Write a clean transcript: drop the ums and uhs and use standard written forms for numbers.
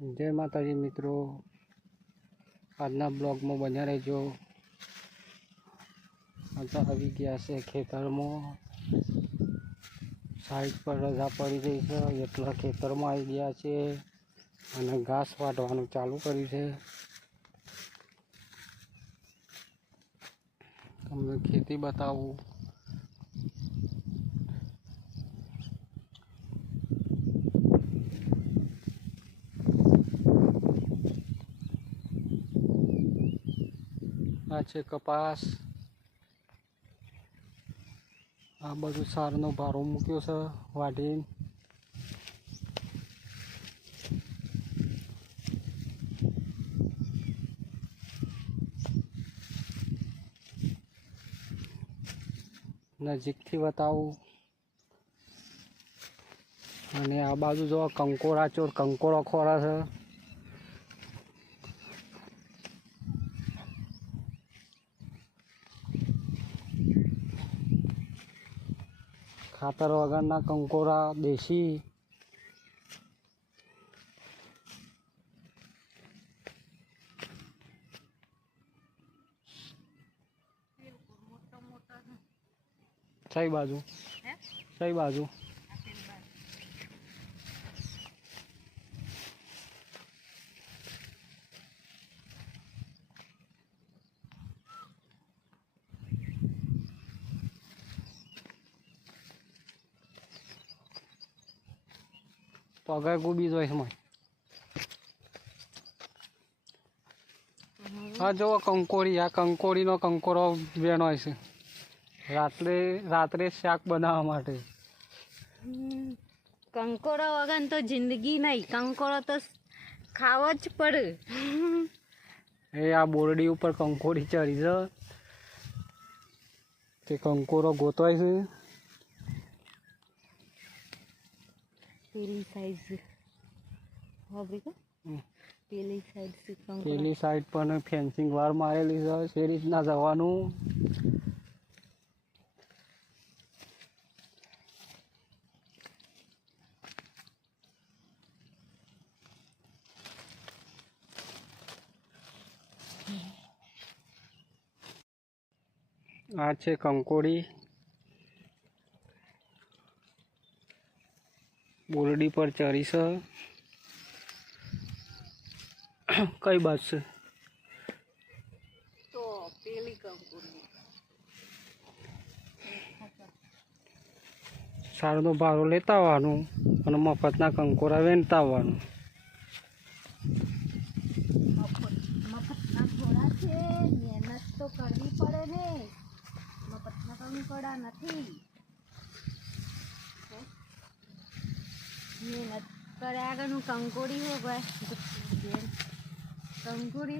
जय माताजी मित्रों, आजना ब्लॉग में बन्या रहो। आता आई गया से खेतर में साइड पर रजा पड़ी गई है एटला खेतर में आई गया है अने घास वाटवानुं चालू कर्युं छे। तमने खेती बतावुं। आ छे कपास। आ बधुं सारनो भारो मूक्यो छे वाढीने। नजीकथी बतावुं। अने आ बाजू जो कंकोड़ा चोर कंकोड़ो खोरा छे। खातर वगरना कंकोड़ा देशी। सही बाजू सही बाजू पगे गुबी जोईश में। हाँ जो कंकोड़ी आ कंकोड़ी नो कंकोड़ो वेणो छे रात्रे शाक बनावा माटे। कंकोड़ो वगन तो जिंदगी नहीं, कंकोड़ो तो खावा ज पड़े। ए आ बोरडी ऊपर कंकोड़ी चढ़ी छे ते कंकोड़ो गोतवाय छे। पेली साइड से होबी को पेली साइड से कंकोड़ा पेली साइड पर फेंसिंग वार मारेली छे से रीतना जवानुं। आ छे कंकोड़ी बोरडी पर चढ़ी छे। कई बात से तो पेली कंकोड़ी सारनो भारो लेता आववानुं अने मफतना कंकोड़ा वेणता आववानुं। मफतना थोड़ा छे, मेहनत तो करवी पड़े ने। मफतना कंकोड़ा नहीं, मेहनत करे आगरनु कंकोड़ी हो गए। कंकोड़ी